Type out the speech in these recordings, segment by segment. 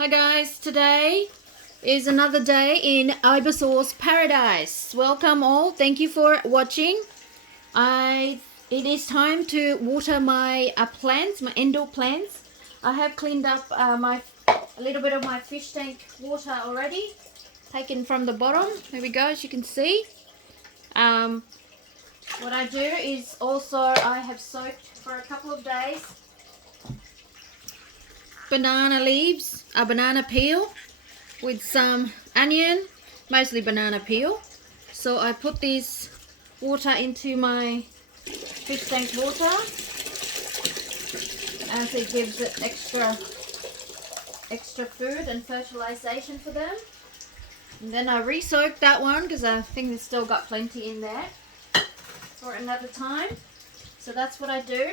Hi guys, today is another day in Ibersaur's paradise. Welcome all, thank you for watching. It is time to water my plants, my indoor plants. I have cleaned up a little bit of my fish tank water already, taken from the bottom. There we go, as you can see. What I do is also I have soaked for a couple of days banana leaves, a banana peel with some onion, mostly banana peel. So I put this water into my fish tank water as it gives it extra food and fertilization for them. And then I re-soak that one because I think it's still got plenty in there for another time. So that's what I do.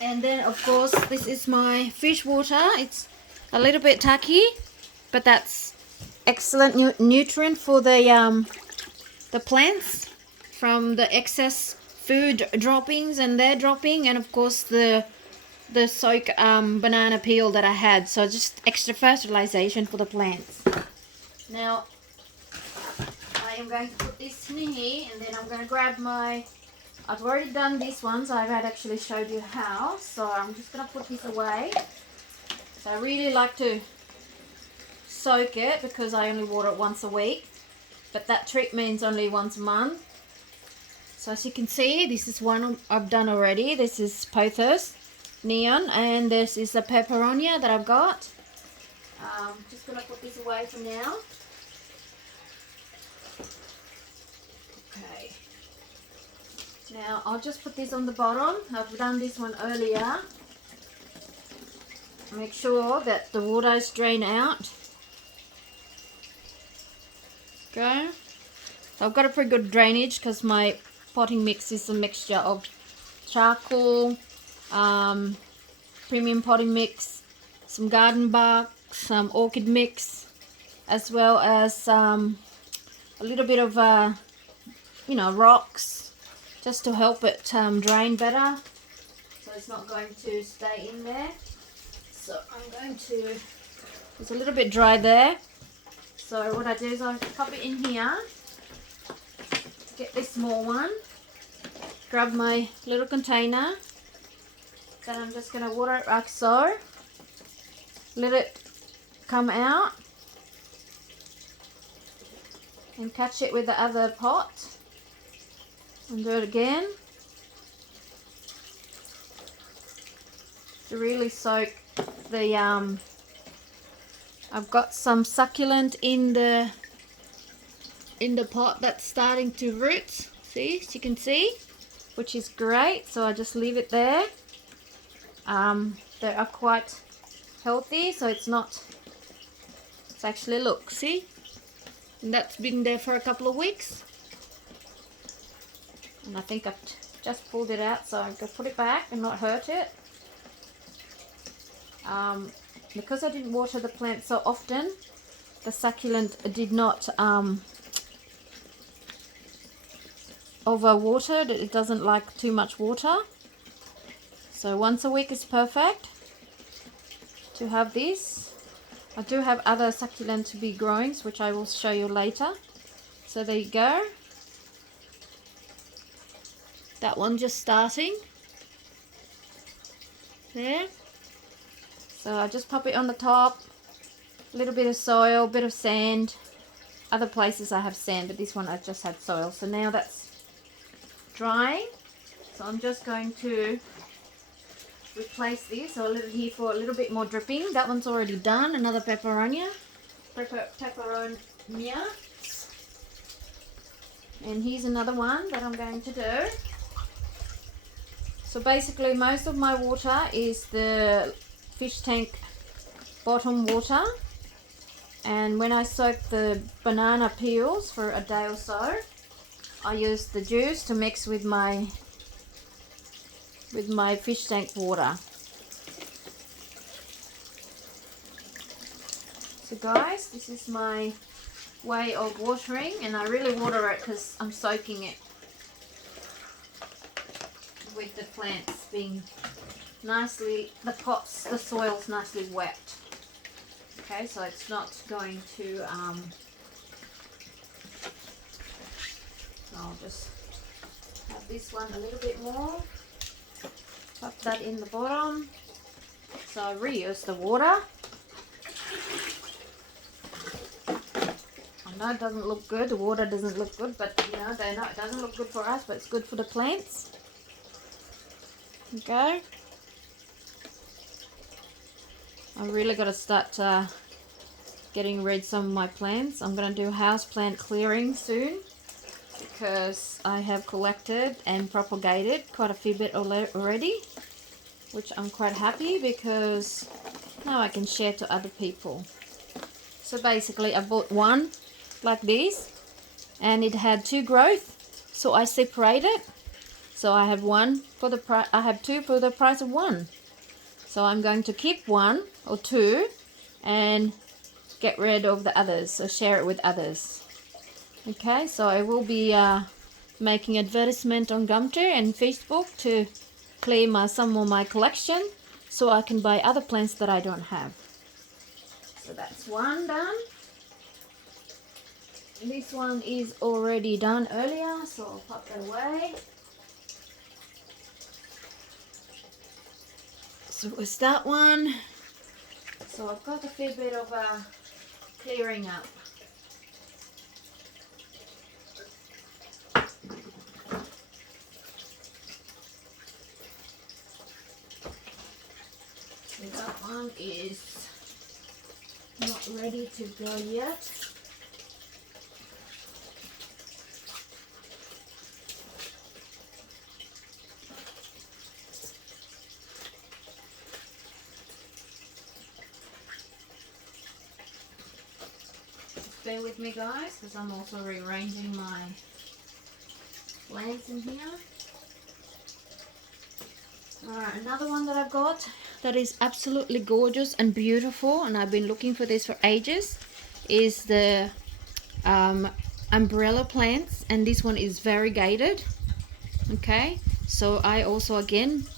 And then of course this is my fish water. It's a little bit tacky, but that's excellent nutrient for the plants from the excess food droppings and their dropping, and of course the soak banana peel that I had. So just extra fertilization for the plants. Now I am going to put this in here, and then I'm going to grab my, I've already done these ones. I've had actually showed you how, so I'm just going to put this away. So I really like to soak it because I only water it once a week, but that trick means only once a month. So as you can see, this is one I've done already. This is Pothos Neon, and this is the Peperonia that I've got. Just going to put this away for now. Okay. Now I'll just put this on the bottom. I've done this one earlier. Make sure that the water is drained out. Okay. So I've got a pretty good drainage because my potting mix is a mixture of charcoal, premium potting mix, some garden bark, some orchid mix, as well as a little bit of rocks, just to help it drain better, so it's not going to stay in there. So I'm going to, it's a little bit dry there, so what I do is I pop it in here, get this small one, grab my little container, then I'm just going to water it like so, let it come out, and catch it with the other pot, and do it again to really soak the I've got some succulent in the pot that's starting to root, see, as you can see, which is great. So I just leave it there. They are quite healthy, so it's actually, look, see, and that's been there for a couple of weeks. And I think I've just pulled it out, so I'm going to put it back and not hurt it. Because I didn't water the plant so often, the succulent did not over-watered. It doesn't like too much water. So once a week is perfect to have this. I do have other succulent to be growing, which I will show you later. So there you go. That one just starting there. So I just pop it on the top, a little bit of soil, bit of sand. Other places I have sand, but this one I just had soil. So now that's drying. So I'm just going to replace this. So I'll leave it here for a little bit more dripping. That one's already done. Another peperonia. And here's another one that I'm going to do. So basically most of my water is the fish tank bottom water, and when I soak the banana peels for a day or so, I use the juice to mix with my fish tank water. So guys, this is my way of watering, and I really water it because I'm soaking it with the plants being nicely, the soil's nicely wet. Okay, so it's not going to, I'll just have this one a little bit more. Pop that in the bottom. So I reuse the water. I know it doesn't look good, the water doesn't look good, but you know, they know it doesn't look good for us, but it's good for the plants. Okay. I really got to start getting rid of some of my plants. I'm going to do house plant clearing soon because I have collected and propagated quite a few bit already, which I'm quite happy because now I can share to other people. So basically I bought one like this and it had 2 growth, so I separated. So I have one for the price. I have 2 for the price of 1. So I'm going to keep 1 or 2 and get rid of the others, so share it with others. Okay, so I will be making advertisement on Gumtree and Facebook to clear some of my collection so I can buy other plants that I don't have. So that's one done. This one is already done earlier, so I'll pop that away. So it's that one. So I've got a fair bit of clearing up. So that one is not ready to go yet. Bear with me guys, because I'm also rearranging my plants in here. Alright, another one that I've got that is absolutely gorgeous and beautiful, and I've been looking for this for ages, is the umbrella plants, and this one is variegated. Okay, so I also again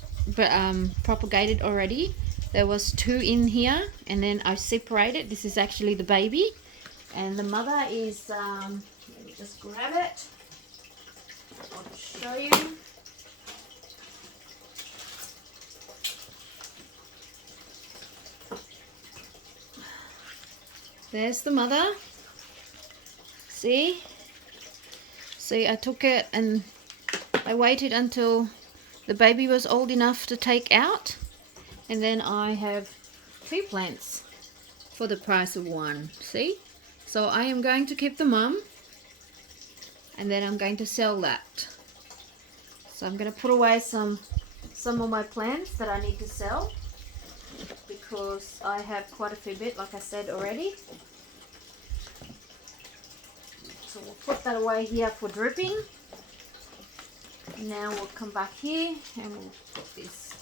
propagated already. There was 2 in here and then I separated. This is actually the baby and the mother is let me just grab it. I'll just show you. There's the mother. See, I took it and I waited until the baby was old enough to take out, and then I have 2 plants for the price of 1. See, so I am going to keep the mum and then I'm going to sell that. So I'm going to put away some of my plants that I need to sell because I have quite a fair bit, like I said already. So we'll put that away here for dripping. Now we'll come back here and we'll put this.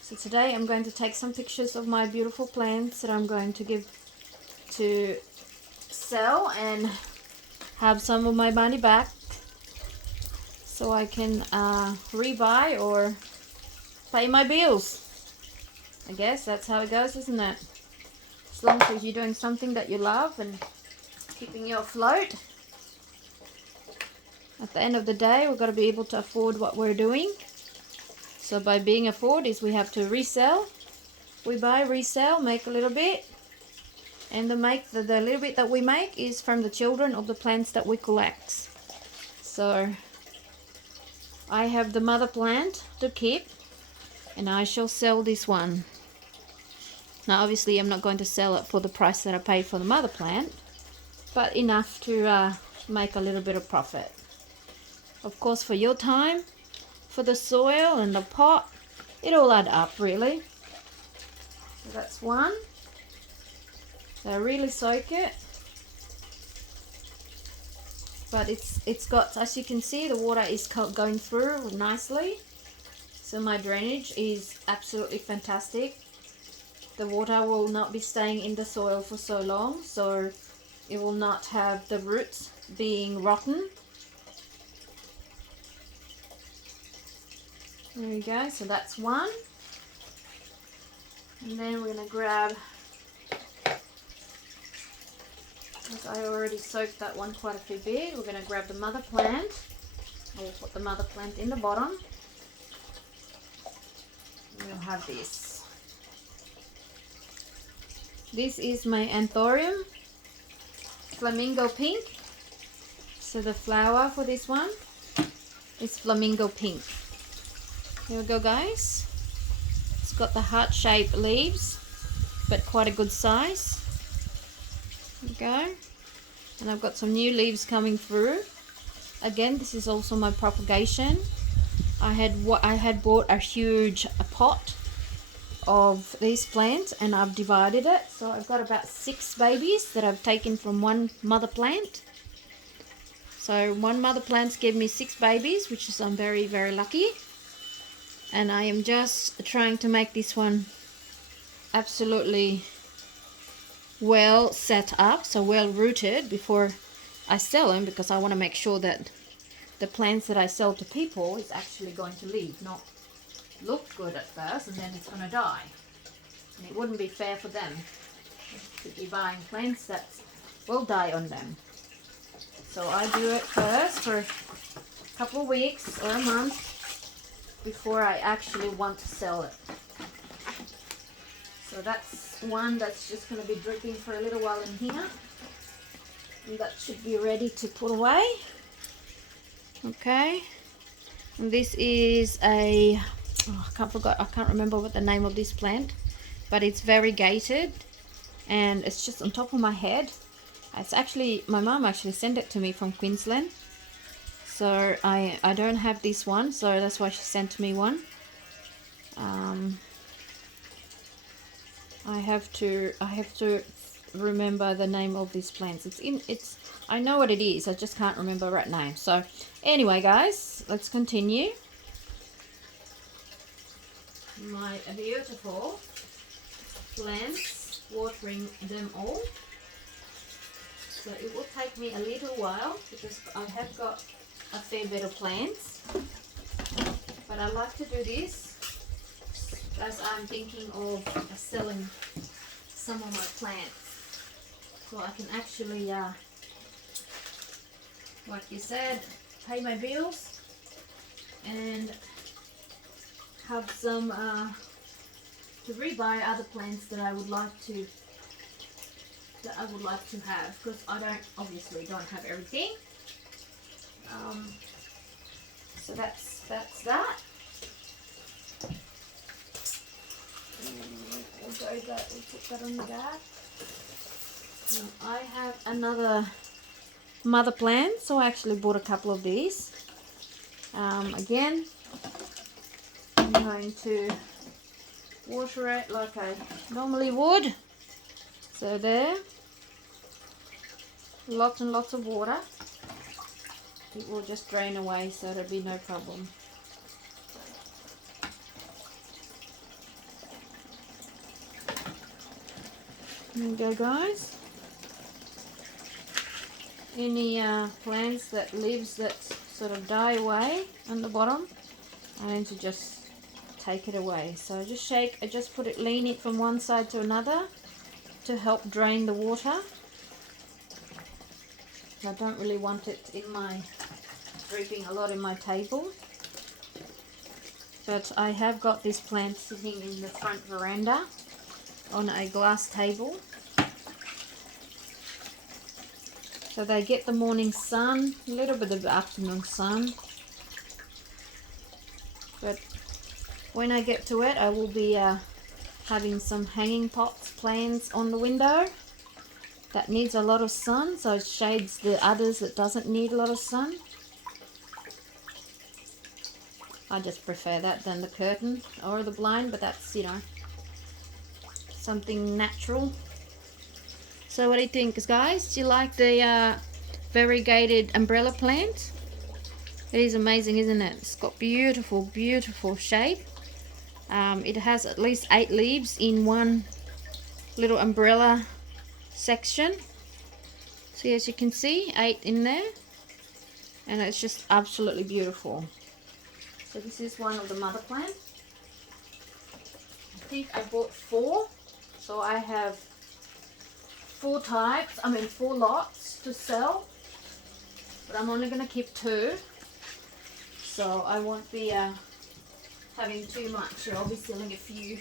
So today I'm going to take some pictures of my beautiful plants that I'm going to give to sell and have some of my money back so I can rebuy or pay my bills. I guess that's how it goes, isn't it? As long as you're doing something that you love and keeping you afloat. At the end of the day, we've got to be able to afford what we're doing. So by being afford is we have to resell. We buy, resell, make a little bit. And the little bit that we make is from the children of the plants that we collect. So I have the mother plant to keep and I shall sell this one. Now obviously I'm not going to sell it for the price that I paid for the mother plant, but enough to make a little bit of profit. Of course, for your time, for the soil and the pot, it all add up really. So that's one. So I really soak it. But it's got, as you can see, the water is going through nicely. So my drainage is absolutely fantastic. The water will not be staying in the soil for so long, so it will not have the roots being rotten. There we go, so that's one. And then we're going to grab As I already soaked that one quite a few bit, we're going to grab the mother plant. We'll put the mother plant in the bottom. We'll have this. This is my Anthurium Flamingo Pink. So the flower for this one is Flamingo Pink. Here we go, guys. It's got the heart-shaped leaves, but quite a good size. There we go. And I've got some new leaves coming through. Again, this is also my propagation. I had bought a huge pot of these plants and I've divided it. So I've got about 6 babies that I've taken from one mother plant. So one mother plant gave me 6 babies, which is I'm very, very lucky. And I am just trying to make this one absolutely well set up, so well rooted before I sell them, because I want to make sure that the plants that I sell to people is actually going to live, not look good at first and then it's going to die. And it wouldn't be fair for them to be buying plants that will die on them. So I do it first for a couple of weeks or a month before I actually want to sell it. So that's one that's just going to be dripping for a little while in here. And that should be ready to put away. Okay. And this is a, I can't remember what the name of this plant, but it's variegated and it's just on top of my head. It's actually, my mum actually sent it to me from Queensland. So I don't have this one, so that's why she sent me one. I have to remember the name of these plants. I know what it is, I just can't remember the right name. So anyway, guys, let's continue. My beautiful plants, watering them all. So it will take me a little while because I have got a fair bit of plants, but I like to do this as I'm thinking of selling some of my plants, so I can actually, like you said, pay my bills and have some to rebuy other plants that I would like to have, because I obviously don't have everything. So that's that. We'll put that on the back. I have another mother plant, so I actually bought a couple of these. Again, I'm going to water it like I normally would. So there, lots and lots of water. It will just drain away, so it'll be no problem. There you go, guys. Any plants that leaves that sort of die away on the bottom, I need to just take it away. So I just shake, I just lean it from one side to another to help drain the water. I don't really want it dripping a lot in my table. But I have got this plant sitting in the front veranda on a glass table. So they get the morning sun, a little bit of the afternoon sun. But when I get to it, I will be having some hanging pots plants on the window that needs a lot of sun, so it shades the others that doesn't need a lot of sun. I just prefer that than the curtain or the blind, but that's, you know, something natural. So what do you think, guys? Do you like the variegated umbrella plant? It is amazing, isn't it? It's got beautiful, beautiful shape. It has at least 8 leaves in one little umbrella section. So as you can see, 8 in there. And it's just absolutely beautiful. So this is one of the mother plants. I think I bought 4. So I have 4 lots to sell, but I'm only gonna keep 2, so I won't be having too much. I'll be selling a few.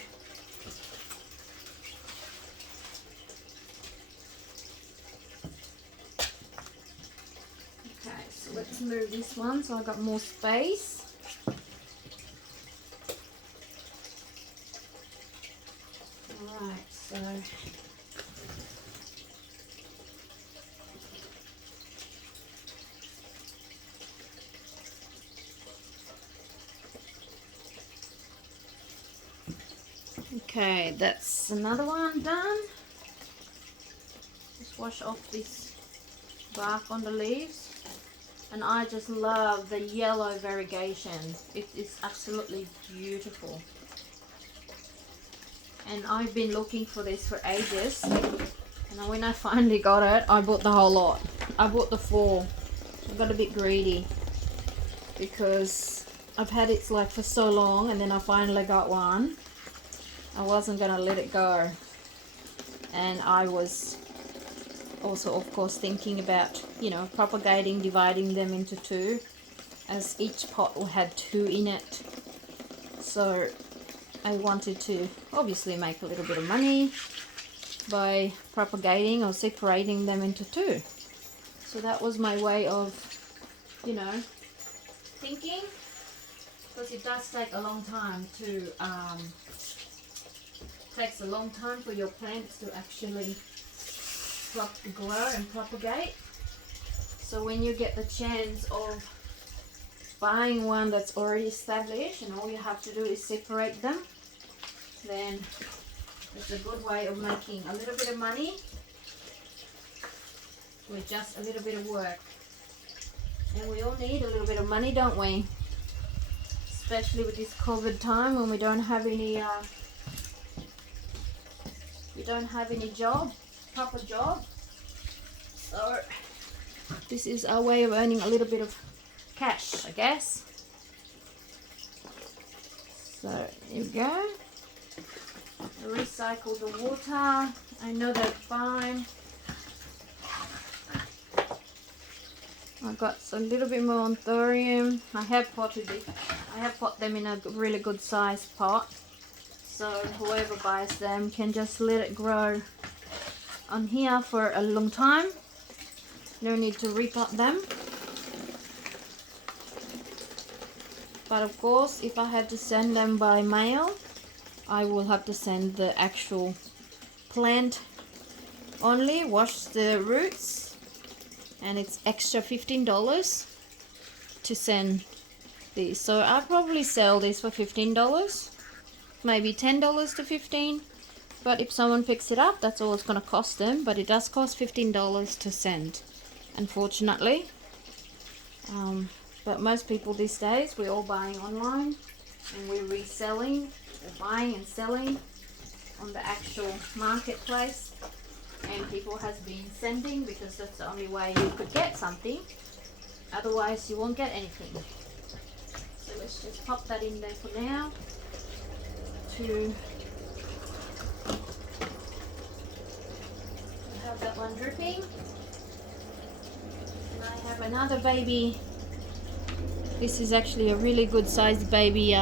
Okay, so let's move this one so I got more space. Alright, so okay, that's another one done. Just wash off this bark on the leaves. And I just love the yellow variegation. It is absolutely beautiful. And I've been looking for this for ages. And when I finally got it, I bought the whole lot. I bought the 4. I got a bit greedy because I've had it like for so long, and then I finally got one. I wasn't gonna let it go, and I was also of course thinking about, you know, propagating, dividing them into 2, as each pot had 2 in it. So I wanted to obviously make a little bit of money by propagating or separating them into 2. So that was my way of, you know, thinking, because it does take a long time to takes a long time for your plants to actually grow and propagate. So when you get the chance of buying one that's already established and all you have to do is separate them, then it's a good way of making a little bit of money with just a little bit of work. And we all need a little bit of money, don't we? Especially with this COVID time when we don't have any proper job. So this is our way of earning a little bit of cash, I guess. So here we go. Recycle the water. I know they're fine. I got a little bit more Anthurium. I have pot them in a really good sized pot. So whoever buys them can just let it grow on here for a long time. No need to repot them. But of course, if I had to send them by mail, I will have to send the actual plant only, wash the roots, and it's extra $15 to send these. So I'll probably sell this for $15. Maybe $10 to $15, but if someone picks it up, that's all it's going to cost them. But it does cost $15 to send, unfortunately. But most people these days, we're all buying online, and we're reselling, we're buying and selling on the actual marketplace. And people has been sending because that's the only way you could get something. Otherwise, you won't get anything. So let's just pop that in there for now. To have that one dripping. And I have another baby. This is actually a really good sized baby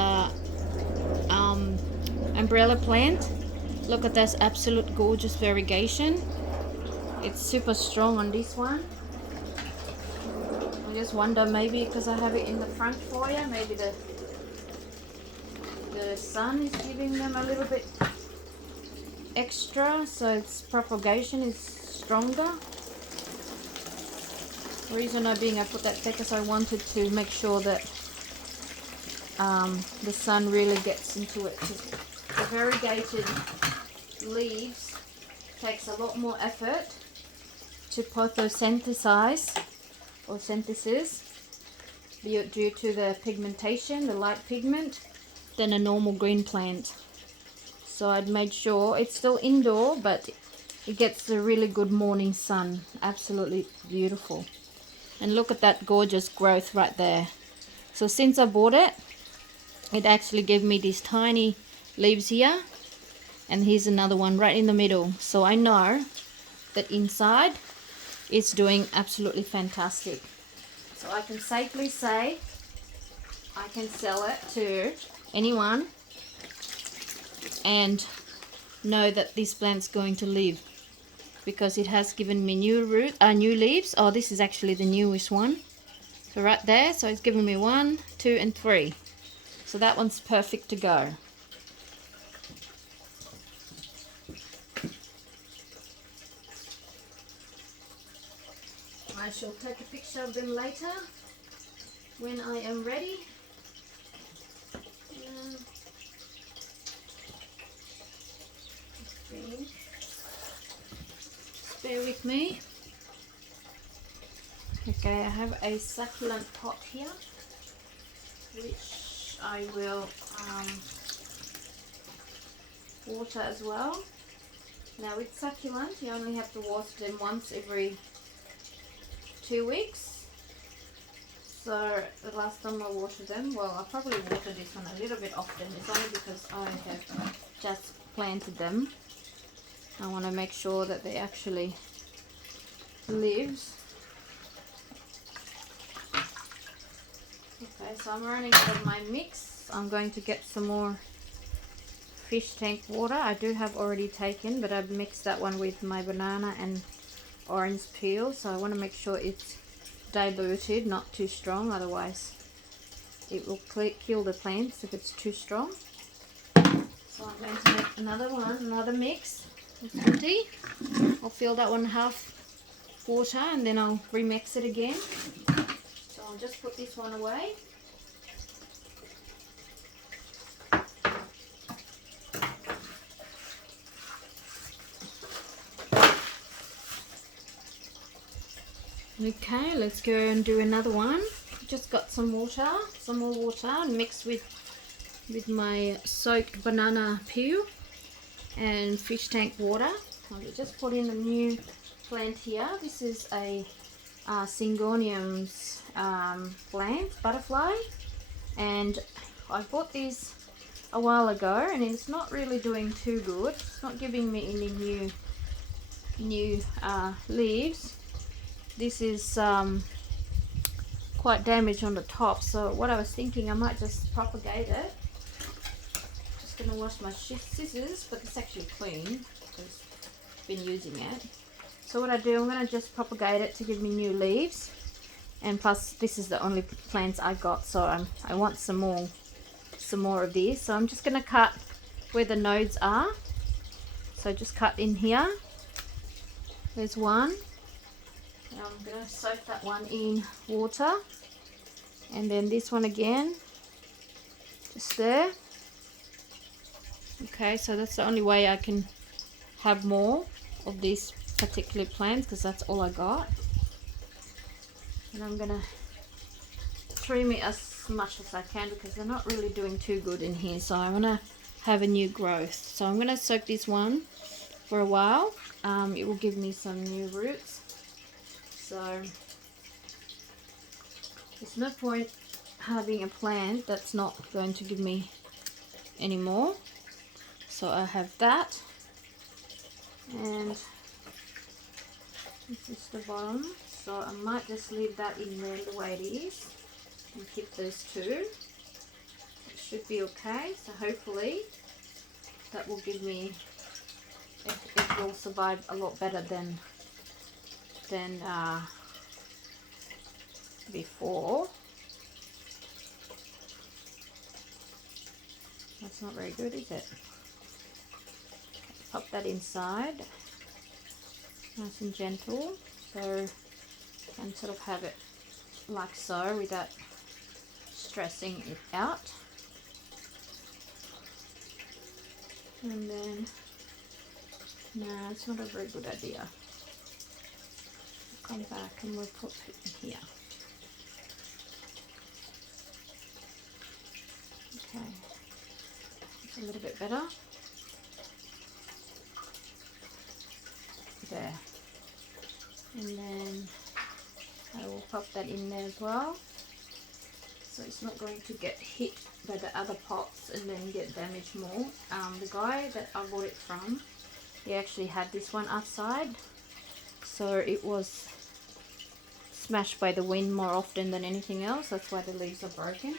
umbrella plant. Look at this absolute gorgeous variegation. It's super strong on this one. I just wonder, maybe because I have it in the front foyer, maybe the sun is giving them a little bit extra, so its propagation is stronger. The reason I put that there because I wanted to make sure that the sun really gets into it. The variegated leaves takes a lot more effort to photosynthesize or synthesis due to the pigmentation, the light pigment, than a normal green plant. So I'd made sure it's still indoor, but it gets the really good morning sun. Absolutely beautiful. And look at that gorgeous growth right there. So since I bought it, it actually gave me these tiny leaves here, and here's another one right in the middle. So I know that inside is doing absolutely fantastic. So I can safely say I can sell it to anyone and know that this plant's going to live, because it has given me new leaves. Oh, this is actually the newest one. So right there, so it's given me 1, 2, and 3. So that one's perfect to go. I shall take a picture of them later when I am ready. Bear with me. Okay, I have a succulent pot here, which I will water as well. Now with succulent, you only have to water them once every 2 weeks. So the last time I watered them, well, I probably water this one a little bit often. It's only because I have just planted them. I want to make sure that they actually lives. Okay, so I'm running out of my mix. I'm going to get some more fish tank water. I do have already taken, but I've mixed that one with my banana and orange peel, so I want to make sure it's diluted, not too strong, otherwise it will kill the plants if it's too strong. So I'm going to make another mix. It's empty. I'll fill that one half water and then I'll remix it again. So I'll just put this one away. Okay, let's go and do another one. Just got some more water mixed with my soaked banana peel and fish tank water. I'll just put in a new plant here. This is a Syngonium's plant, butterfly, and I bought this a while ago and it's not really doing too good. It's not giving me any new leaves. This is quite damaged on the top, so what I was thinking, I might just propagate it. Just gonna wash my scissors, but it's actually clean because I've been using it. So what I do, I'm gonna just propagate it to give me new leaves, and plus this is the only plants I got, so I want some more of these. So I'm just gonna cut where the nodes are. So just cut in here. There's one. Now I'm going to soak that one in water, and then this one again, just there. Okay, so that's the only way I can have more of these particular plants, because that's all I got. And I'm going to trim it as much as I can because they're not really doing too good in here, so I want to have a new growth. So I'm going to soak this one for a while. It will give me some new roots. So there's no point having a plant that's not going to give me any more. So I have that, and this is the bottom. So I might just leave that in there the way it is and keep those two. It should be okay. So hopefully that will give me, it will survive a lot better than before. That's not very good, is it? Pop that inside, nice and gentle, so you can sort of have it like so without stressing it out. And then, no, it's not a very good idea. Come back and we'll put it in here. Okay, it's a little bit better. There. And then I will pop that in there as well, so it's not going to get hit by the other pots and then get damaged more. The guy that I bought it from, he actually had this one outside, so it was smashed by the wind more often than anything else. That's why the leaves are broken.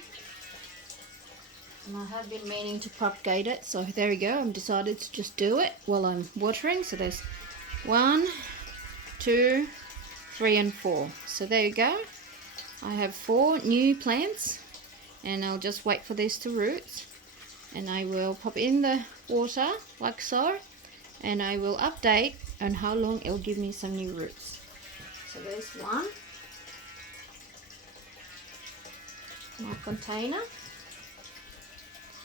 And I have been meaning to propagate it, so there we go. I've decided to just do it while I'm watering. So there's 1, 2, 3 and 4. So there you go. I have 4 new plants, and I'll just wait for this to root, and I will pop in the water like so, and I will update on how long it'll give me some new roots. So there's one, my container.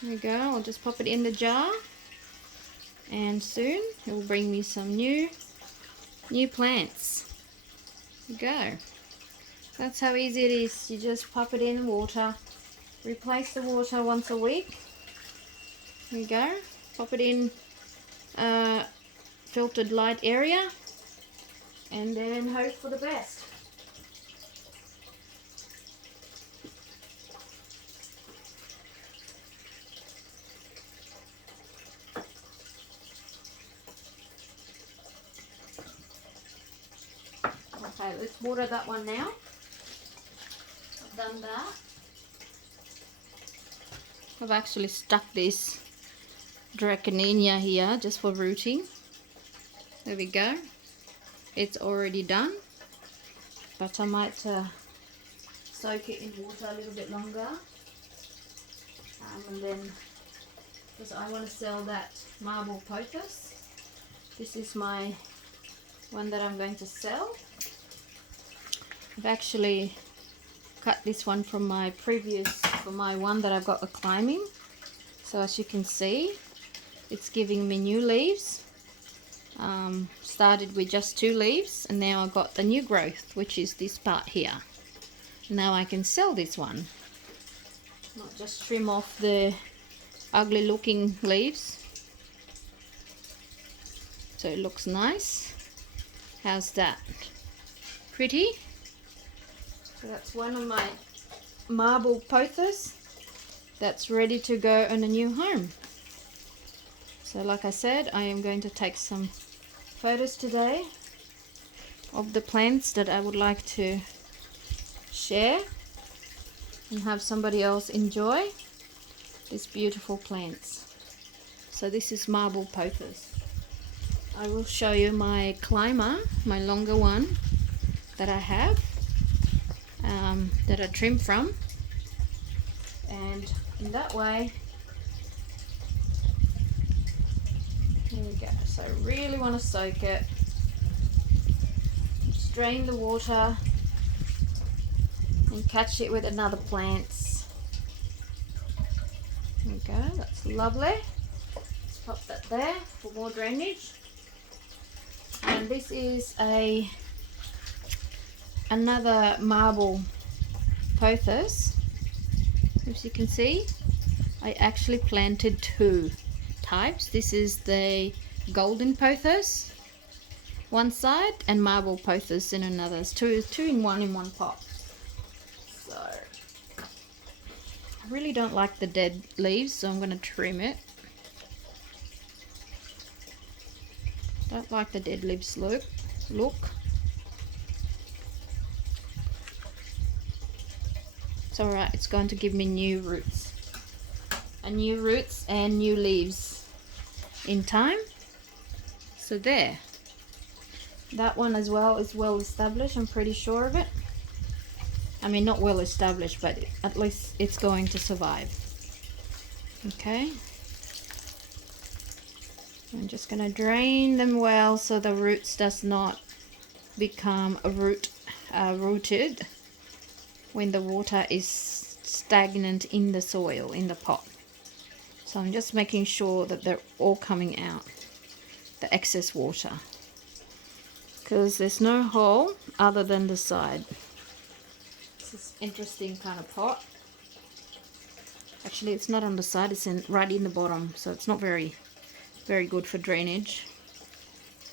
There we go. I'll just pop it in the jar, and soon it will bring me some new plants. There you go. That's how easy it is. You just pop it in the water, replace the water once a week. There you go. Pop it in filtered light area, and then hope for the best. Okay, let's water that one now. I've done that. I've actually stuck this Dracaena here just for rooting. There we go. It's already done, but I might soak it in water a little bit longer, and then, because I want to sell that marble pothos. This is my one that I'm going to sell. I've actually cut this one from my one that I've got the climbing. So as you can see, it's giving me new leaves. Started with just 2 leaves, and now I've got the new growth, which is this part here. Now I can sell this one, not just trim off the ugly looking leaves, so it looks nice. How's that? Pretty? So that's one of my marble pothos that's ready to go on a new home. So like I said, I am going to take some photos today of the plants that I would like to share and have somebody else enjoy these beautiful plants. So this is marble pothos. I will show you my climber, my longer one that I have, that I trimmed from, and in that way, here we go. So I really want to soak it, strain the water and catch it with another plants. There we go, that's lovely. Let's pop that there for more drainage. And this is another marble pothos. As you can see, I actually planted 2 types. This is the golden pothos one side and marble pothos in another. It's two in one pot. So I really don't like the dead leaves, so I'm going to trim it. Don't like the dead leaves look. It's alright, it's going to give me new roots. And new roots and new leaves in time. So there. That one as well is well established, I'm pretty sure of it. I mean, not well established, but at least it's going to survive. Okay. I'm just going to drain them well so the roots does not become rooted when the water is stagnant in the soil, in the pot. So I'm just making sure that they're all coming out, the excess water, because there's no hole other than the side. This is interesting kind of pot. Actually, it's not on the side, it's right in the bottom, so it's not very good for drainage.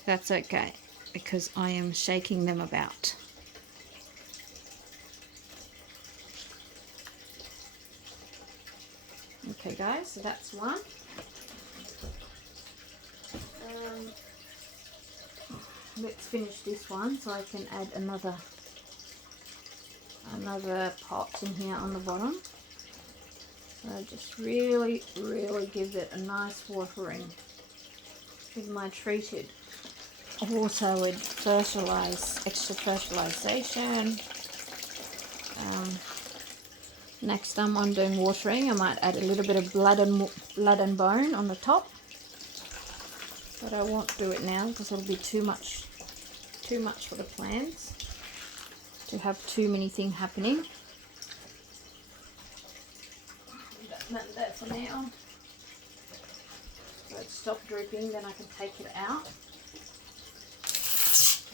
That's okay, because I am shaking them about. Okay guys, so that's one. let's finish this one so I can add another pot in here on the bottom. So just really give it a nice watering with my treated water with extra fertilization. Next time I'm doing watering, I might add a little bit of blood and bone on the top, but I won't do it now because it'll be too much for the plants to have too many things happening. That there for now. So it's stopped dripping, then I can take it out.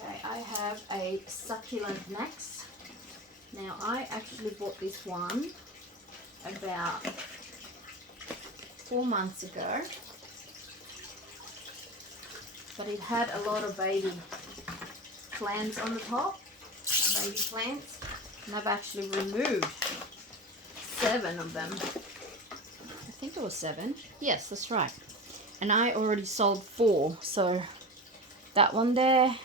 Okay, I have a succulent next. Now I actually bought this one about 4 months ago, but it had a lot of baby plants on the top, baby plants, and I've actually removed 7 of them. I think it was 7. Yes, that's right. And I already sold 4, so that one there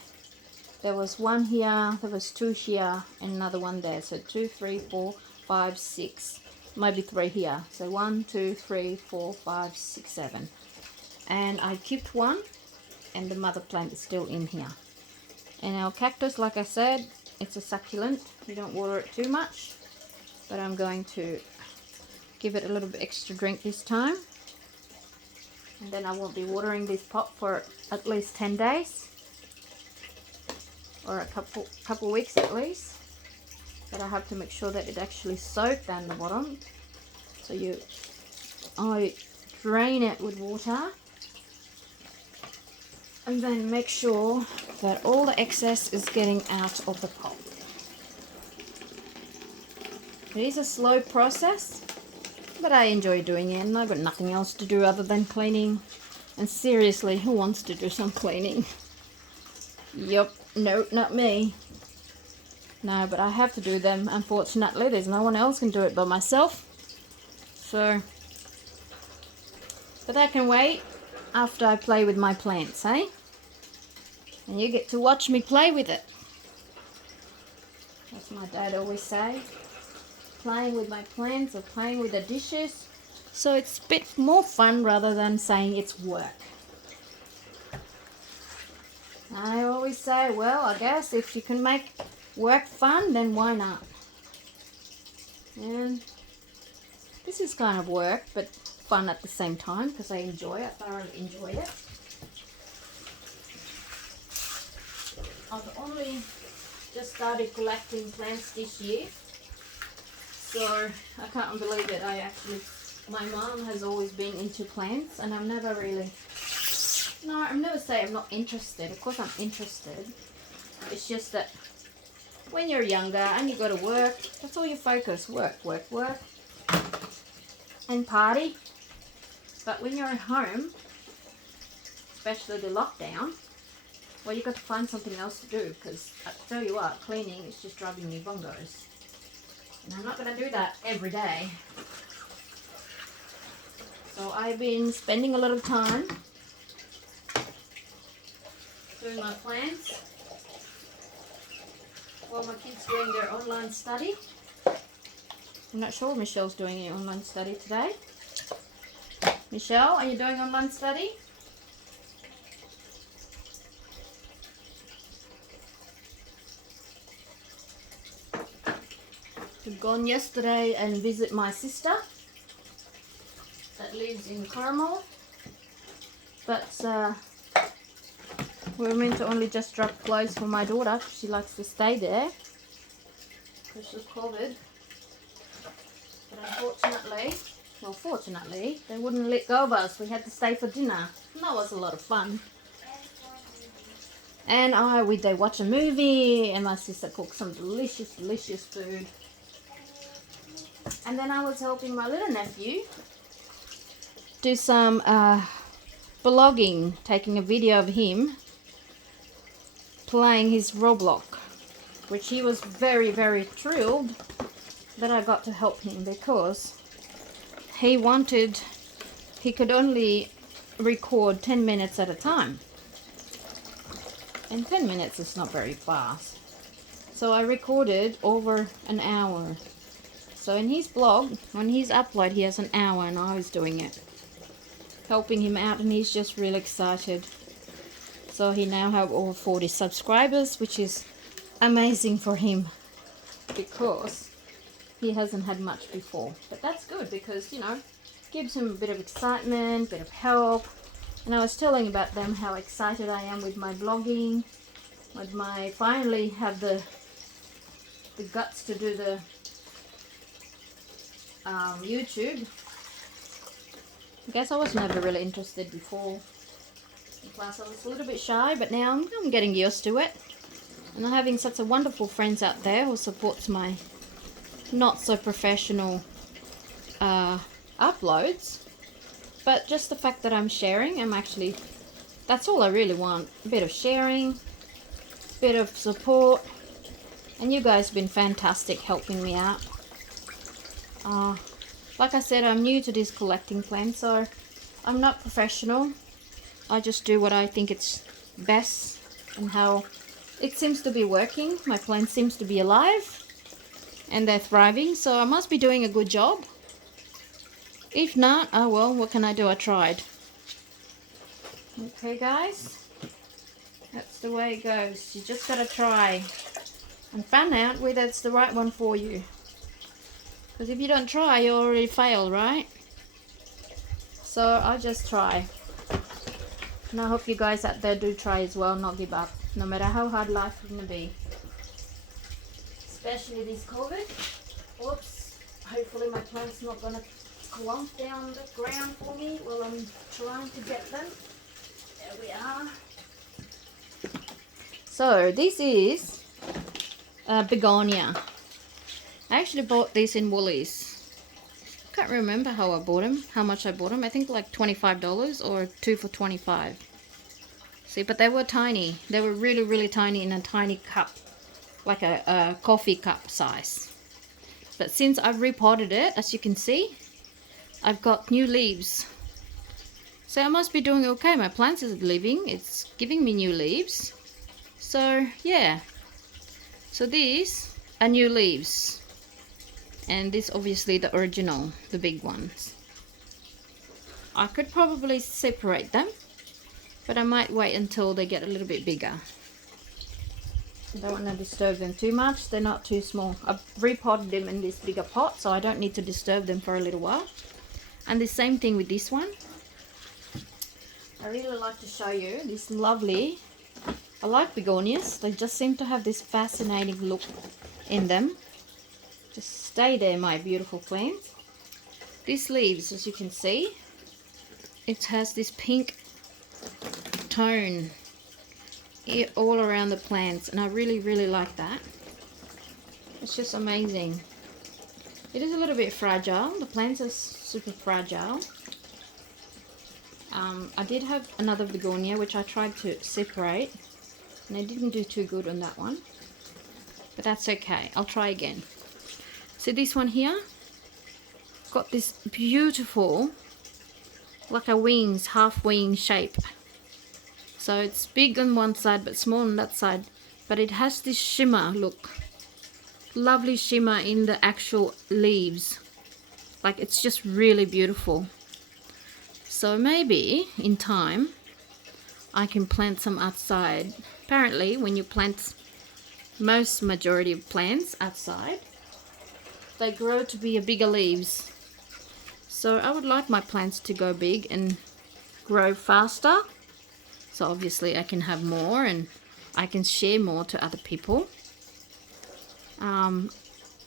was 1 here, there was 2 here, and another one there. So 2, 3, 4, 5, 6, maybe 3 here. So 1, 2, 3, 4, 5, 6, 7. And I kept 1, and the mother plant is still in here. And our cactus, like I said, it's a succulent. You don't water it too much, but I'm going to give it a little bit extra drink this time. And then I won't be watering this pot for at least 10 days. Or a couple weeks at least, but I have to make sure that it actually soaks down the bottom. So I drain it with water, and then make sure that all the excess is getting out of the pot. It is a slow process, but I enjoy doing it, and I've got nothing else to do other than cleaning. And seriously, who wants to do some cleaning? Yep. No, not me. No, but I have to do them. Unfortunately, there's no one else can do it but myself. So, but that can wait after I play with my plants, eh? And you get to watch me play with it. That's my dad always say. Playing with my plants or playing with the dishes. So it's a bit more fun rather than saying it's work. I always say, well, I guess if you can make work fun, then why not? And this is kind of work, but fun at the same time because I enjoy it. I thoroughly enjoy it. I've only just started collecting plants this year, so I can't believe it. My mom has always been into plants, and I've never really... No, I've never say I'm not interested. Of course I'm interested. It's just that when you're younger and you go to work, that's all you focus. Work. And party. But when you're at home, especially the lockdown, well, you've got to find something else to do, because I tell you what, cleaning is just driving me bongos. And I'm not going to do that every day. So I've been spending a lot of time doing my plants while my kids doing their online study. I'm not sure Michelle's doing any online study today. Michelle, are you doing online study? I've gone yesterday and visit my sister that lives in Carmel, but we were meant to only just drop clothes for my daughter. She likes to stay there because she's COVID. But fortunately, they wouldn't let go of us. We had to stay for dinner. And that was a lot of fun. And they watch a movie, and my sister cooked some delicious food. And then I was helping my little nephew do some vlogging, taking a video of him playing his Roblox, which he was very, very thrilled that I got to help him, because he could only record 10 minutes at a time. And 10 minutes is not very fast. So I recorded over an hour. So in his blog, when he's upload, he has an hour and I was doing it. Helping him out, and he's just really excited. So he now have over 40 subscribers, which is amazing for him because he hasn't had much before. But that's good because, you know, gives him a bit of excitement, a bit of help. And I was telling about them how excited I am with my blogging, with my finally have the guts to do the YouTube. I guess I was never really interested before. Plus I was a little bit shy, but now I'm getting used to it. And I'm having such a wonderful friends out there who supports my not so professional uploads. But just the fact that I'm sharing, that's all I really want. A bit of sharing, a bit of support. And you guys have been fantastic helping me out. Like I said, I'm new to this collecting plant, so I'm not professional. I just do what I think it's best and how it seems to be working. My plant seems to be alive and they're thriving, so I must be doing a good job. If not, oh well, what can I do? I tried. Okay guys, that's the way it goes. You just gotta try and find out whether it's the right one for you. Because if you don't try, you already fail, right? So I just try. And I hope you guys out there do try as well, not give up. No matter how hard life is going to be. Especially this COVID. Oops. Hopefully my plant's not going to clump down the ground for me while I'm trying to get them. There we are. So this is begonia. I actually bought these in Woolies. Can't remember how much I bought them. I think like $25 or 2 for $25. See, but they were tiny. They were really, really tiny in a tiny cup, like a coffee cup size. But since I've repotted it, as you can see, I've got new leaves. So I must be doing okay. My plant is living. It's giving me new leaves. So yeah. So these are new leaves. And this obviously the original, the big ones. I could probably separate them, but I might wait until they get a little bit bigger. I don't want to disturb them too much. They're not too small. I've repotted them in this bigger pot, so I don't need to disturb them for a little while. And the same thing with this one. I really like to show you this lovely, I like begonias. They just seem to have this fascinating look in them. Just stay there, my beautiful plants. These leaves, as you can see, it has this pink tone all around the plants, and I really, really like that. It's just amazing. It is a little bit fragile. The plants are super fragile. I did have another begonia which I tried to separate, and I didn't do too good on that one. But that's okay. I'll try again. See this one here? Got this beautiful, like a wings, half wing shape. So it's big on one side but small on that side. But it has this shimmer look. Lovely shimmer in the actual leaves. Like it's just really beautiful. So maybe in time I can plant some outside. Apparently when you plant majority of plants outside, they grow to be a bigger leaves. So I would like my plants to go big and grow faster. So obviously I can have more and I can share more to other people.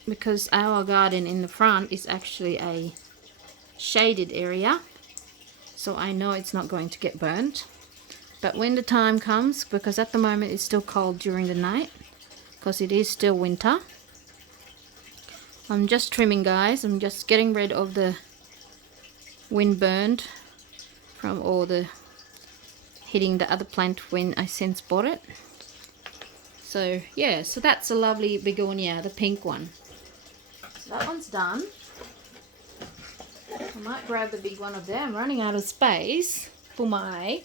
Because our garden in the front is actually a shaded area. So I know it's not going to get burnt. But when the time comes, because at the moment it's still cold during the night, because it is still winter. I'm just trimming, guys. I'm just getting rid of the wind burned from all the hitting the other plant when I since bought it. So yeah, so that's a lovely begonia, the pink one. So that one's done. I might grab the big one up there. I'm running out of space for my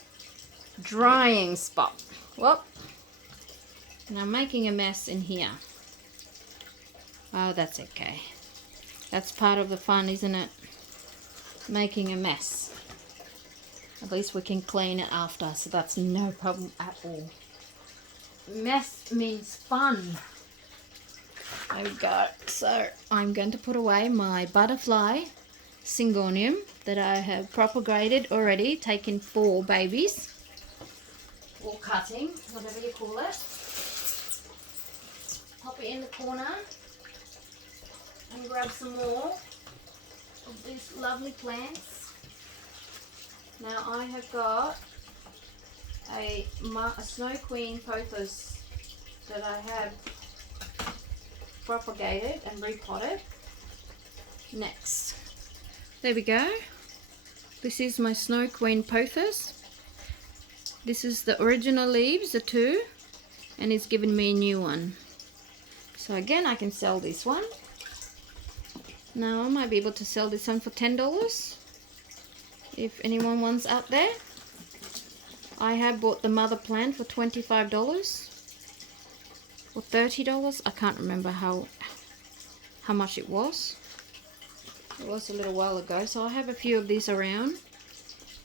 drying spot. Well, And I'm making a mess in here. Oh, that's okay. That's part of the fun, isn't it? Making a mess. At least we can clean it after, so that's no problem at all. Mess means fun. There we go. So I'm going to put away my butterfly Syngonium that I have propagated already, taken 4 babies, or cutting, whatever you call it. Pop it in the corner and grab some more of these lovely plants. Now I have got a Snow Queen pothos that I have propagated and repotted. Next, there we go. This is my Snow Queen pothos. This is the original leaves, the 2, and it's given me a new one. So again, I can sell this one. Now I might be able to sell this one for $10 if anyone wants out there. I have bought the mother plant for $25 or $30. I can't remember how much it was. It was a little while ago. So I have a few of these around.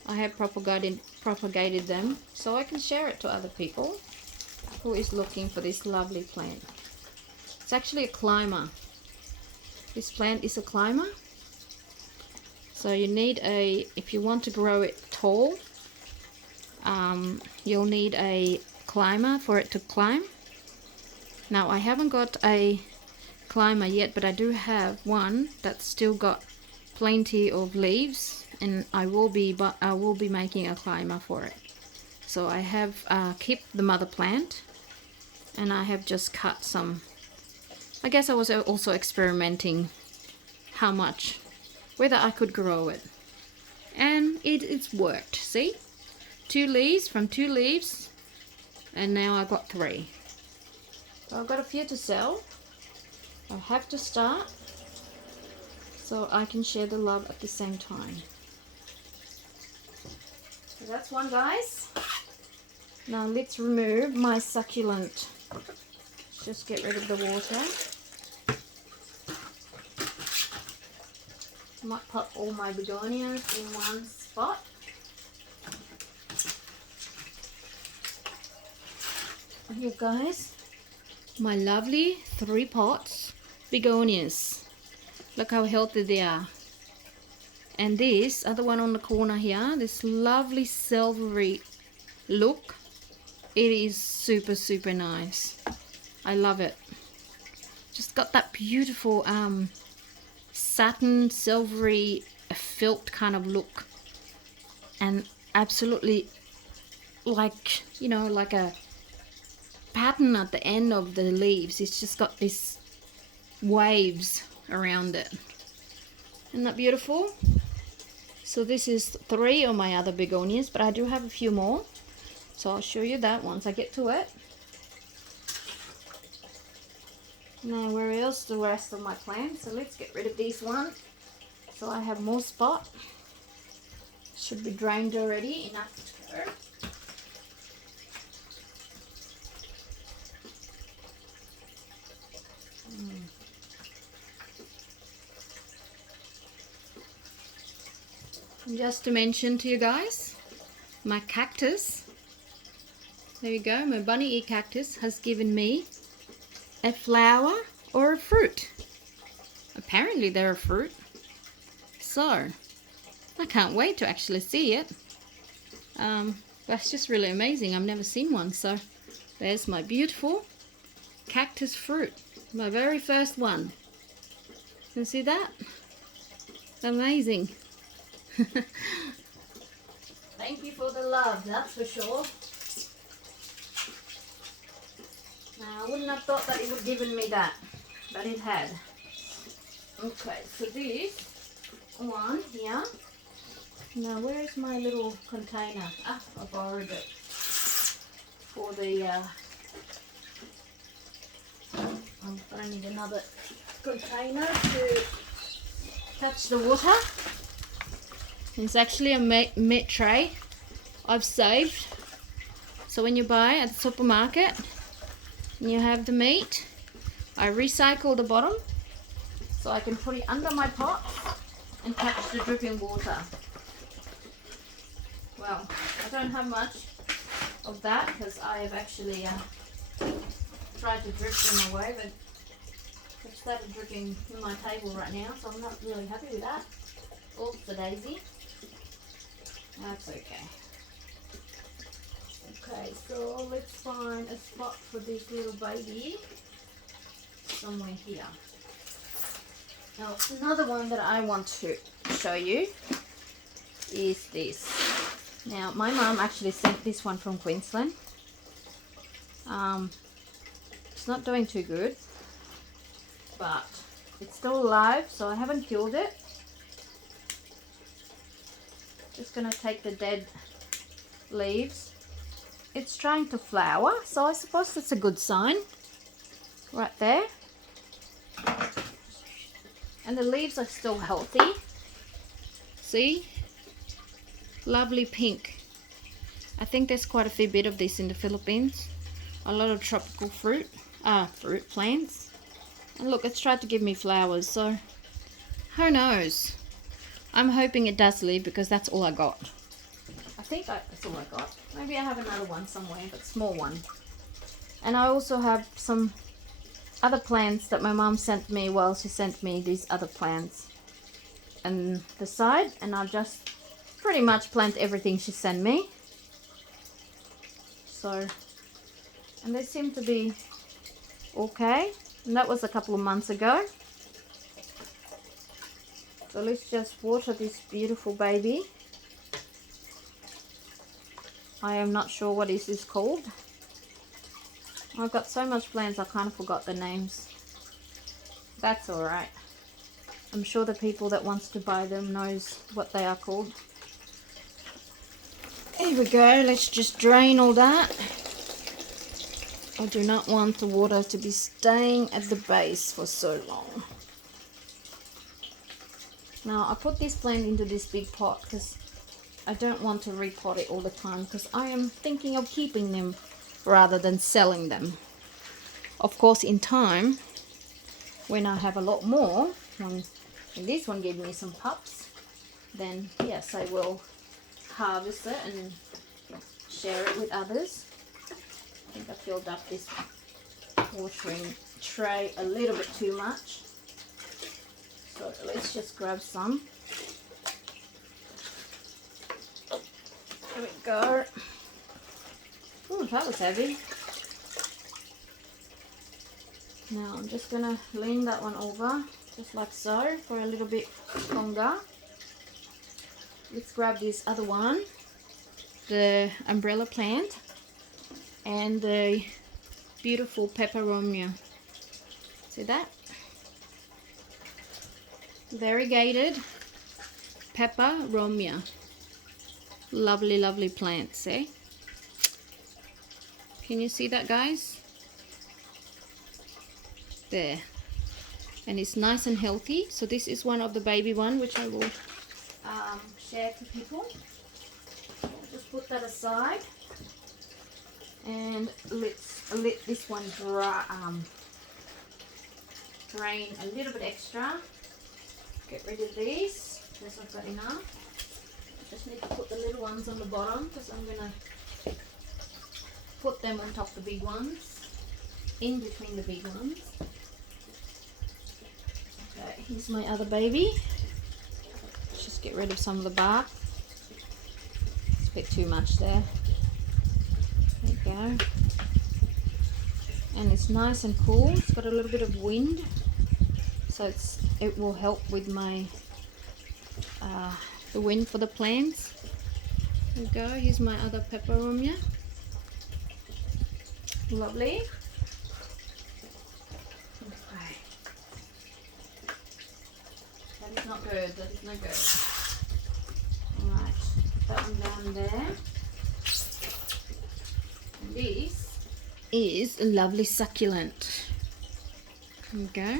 I have propagated them so I can share it to other people who is looking for this lovely plant. It's actually a climber. This plant is a climber. So you need if you want to grow it tall, you'll need a climber for it to climb. Now I haven't got a climber yet, but I do have one that's still got plenty of leaves, and I will be making a climber for it. So I have kept the mother plant, and I have just cut some. I guess I was also experimenting whether I could grow it, and it's worked. See, 2 leaves from 2 leaves, and now I've got 3. So I've got a few to sell. I have to start so I can share the love at the same time. So that's one, guys. Now let's remove my succulent. Just get rid of the water. I might put all my begonias in one spot. Here, guys, my lovely 3 pots begonias. Look how healthy they are. And this other one on the corner here, this lovely silvery look, it is super, super nice. I love it. Just got that beautiful satin silvery felt kind of look, and absolutely like, you know, like a pattern at the end of the leaves. It's just got these waves around it. Isn't that beautiful? So this is 3 of my other begonias, but I do have a few more, so I'll show you that once I get to it. Now where else the rest of my plants? So let's get rid of this one so I have more spot. Should be drained already, enough to go. Just to mention to you guys, my cactus, there you go, my bunny ear cactus has given me a flower or a fruit. Apparently they're a fruit. So I can't wait to actually see it. That's just really amazing. I've never seen one. So there's my beautiful cactus fruit, my very first one. You see that? Amazing. Thank you for the love, that's for sure. Now I wouldn't have thought that it would have given me that, but it had. Okay, so this one here. Now where is my little container? Ah, I borrowed it for the I'm gonna need another container to catch the water. It's actually a meat tray I've saved. So when you buy at the supermarket, And you have the meat. I recycle the bottom so I can put it under my pot and catch the dripping water. Well, I don't have much of that because I have actually tried to drip them away, but they've started dripping in my table right now, so I'm not really happy with that. Oops, the daisy. That's okay. Okay, so let's find a spot for this little baby somewhere here. Now, another one that I want to show you is this. Now, my mum actually sent this one from Queensland. It's not doing too good, but it's still alive, so I haven't killed it. Just gonna take the dead leaves. It's trying to flower, so I suppose that's a good sign. Right there. And the leaves are still healthy. See? Lovely pink. I think there's quite a fair bit of this in the Philippines. A lot of tropical fruit plants. And look, it's tried to give me flowers, so who knows? I'm hoping it does leave because that's all I got. I think that's all I got. Maybe I have another one somewhere, but small one. And I also have some other plants that my mom sent me. Well, she sent me these other plants on the side, and I'll just pretty much plant everything she sent me. So, and they seem to be okay. And that was a couple of months ago. So let's just water this beautiful baby. I am not sure what this is called. I've got so much plants I kind of forgot the names. That's alright. I'm sure the people that wants to buy them knows what they are called. Here we go. Let's just drain all that. I do not want the water to be staying at the base for so long. Now I put this plant into this big pot because I don't want to repot it all the time because I am thinking of keeping them rather than selling them. Of course, in time, when I have a lot more, and this one gave me some pups, then yes, I will harvest it and share it with others. I think I filled up this watering tray a little bit too much. So let's just grab some. There we go. Oh, that was heavy. Now I'm just gonna lean that one over, just like so, for a little bit longer. Let's grab this other one, the umbrella plant, and the beautiful peperomia. See that? Variegated peperomia. Lovely, lovely plants, eh? Can you see that, guys? There. And it's nice and healthy. So this is one of the baby one, which I will share to people. Just put that aside. And let's let this one dry, drain a little bit extra. Get rid of these because I've got enough. Just need to put the little ones on the bottom because I'm going to put them on top of the big ones, in between the big ones. Okay, here's my other baby. Let's just get rid of some of the bark. It's a bit too much there. There you go. And it's nice and cool. It's got a little bit of wind, so it will help with my the wind for the plants. There we go. Here's my other peperomia. Lovely. Okay. That is not good. That is not good. Alright. That one down there. And this is a lovely succulent. There we go.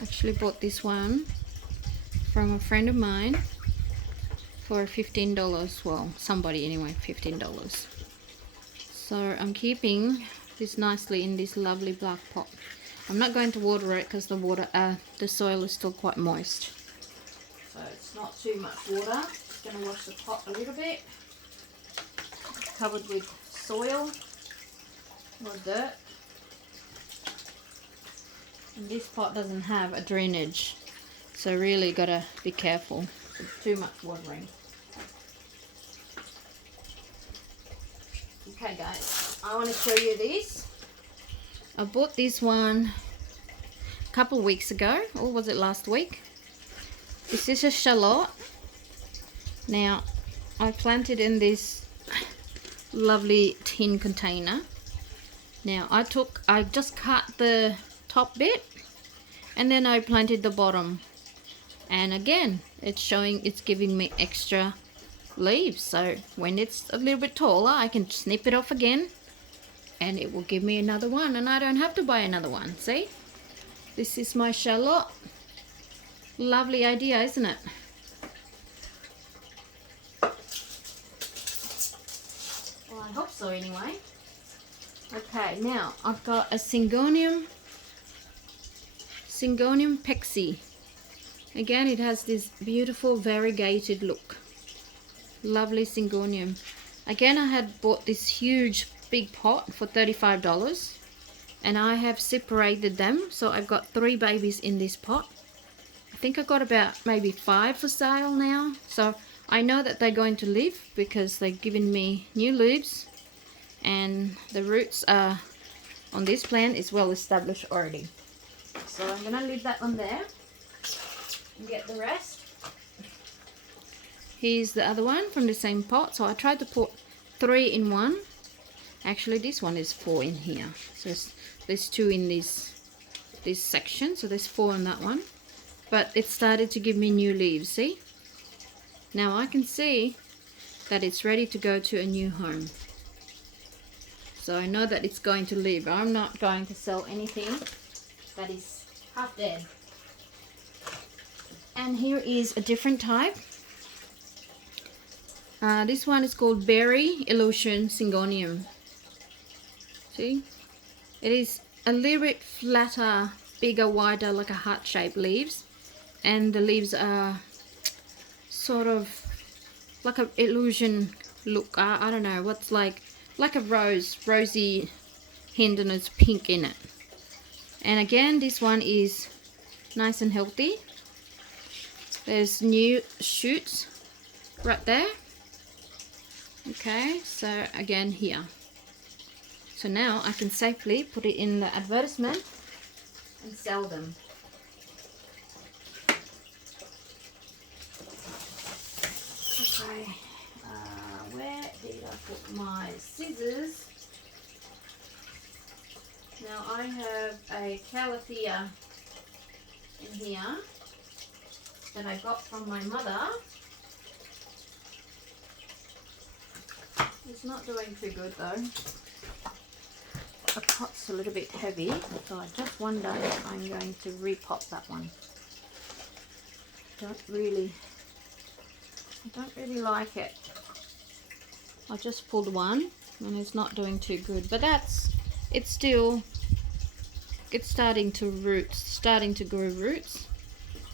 Actually bought this one from a friend of mine for $15. Well, somebody anyway, $15. So I'm keeping this nicely in this lovely black pot. I'm not going to water it because the soil is still quite moist. So it's not too much water. Just going to wash the pot a little bit. Covered with soil or dirt. And this pot doesn't have a drainage, so really got to be careful with too much watering. Okay guys, I want to show you this. I bought this one a couple of weeks ago, or was it last week? This is a shallot. Now I planted in this lovely tin container. Now I just cut the top bit and then I planted the bottom, and again it's giving me extra leaves, so when it's a little bit taller I can snip it off again and it will give me another one, and I don't have to buy another one. See, this is my shallot. Lovely idea, isn't it? Well, I hope so anyway. Okay, now I've got a Syngonium Pexi. Again, it has this beautiful variegated look. Lovely Syngonium. Again, I had bought this huge big pot for $35 and I have separated them, so I've got 3 babies in this pot. I think I got about maybe 5 for sale now, so I know that they're going to live because they've given me new leaves and the roots are on this plant is well established already. So I'm gonna leave that one there and get the rest. Here's the other one from the same pot. So I tried to put 3 in one. Actually, this one is 4 in here. So there's 2 in this section. So there's 4 in that one. But it started to give me new leaves. See? Now I can see that it's ready to go to a new home. So I know that it's going to live. I'm not going to sell anything that is half dead. And here is a different type. This one is called Berry Illusion Syngonium. See? It is a little bit flatter, bigger, wider, like a heart-shaped leaves. And the leaves are sort of like an illusion look. I don't know, what's like a rosy hint, and it's pink in it. And again, this one is nice and healthy. There's new shoots right there. Okay, so again here. So now I can safely put it in the advertisement and sell them. Okay, where did I put my scissors? Now I have a calathea in here that I got from my mother. It's not doing too good though. The pot's a little bit heavy, so I just wonder if I'm going to repot that one. I don't really like it. I just pulled one and it's not doing too good, but it's starting to grow roots.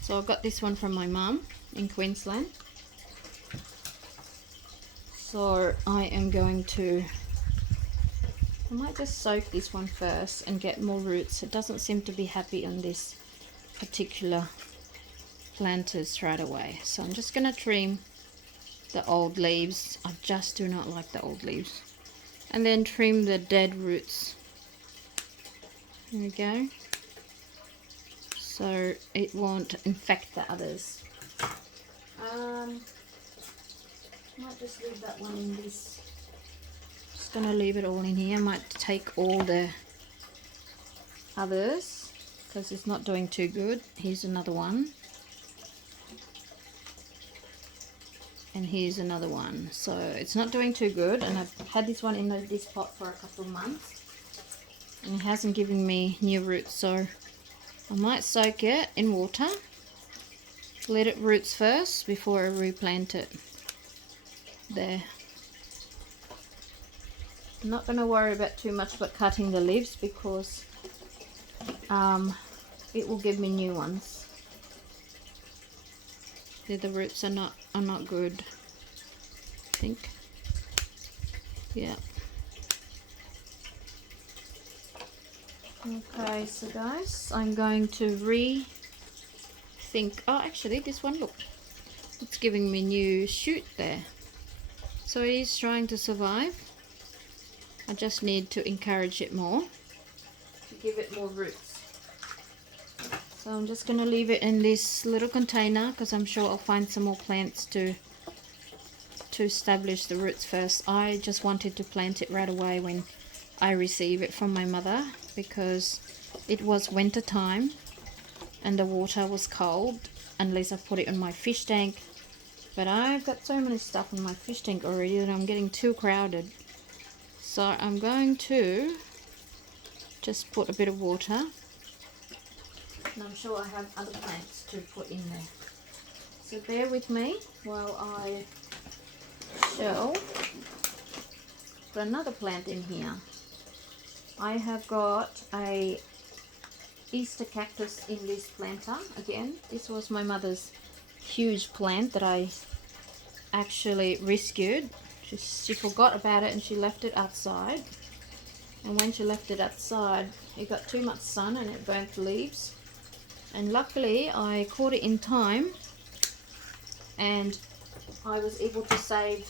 So I got this one from my mum in Queensland. So I might just soak this one first and get more roots. It doesn't seem to be happy on this particular planters straight away. So I'm just going to trim the old leaves. I just do not like the old leaves. And then trim the dead roots. There we go. So it won't infect the others. Might just leave that one in this. Just gonna leave it all in here. Might take all the others because it's not doing too good. Here's another one. And here's another one. So it's not doing too good, and I've had this one in this pot for a couple of months and it hasn't given me new roots, so I might soak it in water, let it roots first before I replant it there. I'm not going to worry about too much about cutting the leaves because it will give me new ones. The roots are not good, I think. Yeah. Okay, so guys, I'm going to rethink. Oh, actually, this one, look, it's giving me new shoot there. So it is trying to survive. I just need to encourage it more, to give it more roots. So I'm just going to leave it in this little container because I'm sure I'll find some more plants to establish the roots first. I just wanted to plant it right away when I receive it from my mother because it was winter time and the water was cold unless I put it in my fish tank. But I've got so many stuff in my fish tank already that I'm getting too crowded. So I'm going to just put a bit of water, and I'm sure I have other plants to put in there. So bear with me while I shall put another plant in here. I have got a Easter cactus in this planter. Again, this was my mother's huge plant that I actually rescued. She forgot about it and she left it outside, and when she left it outside it got too much sun and it burnt the leaves, and luckily I caught it in time and I was able to save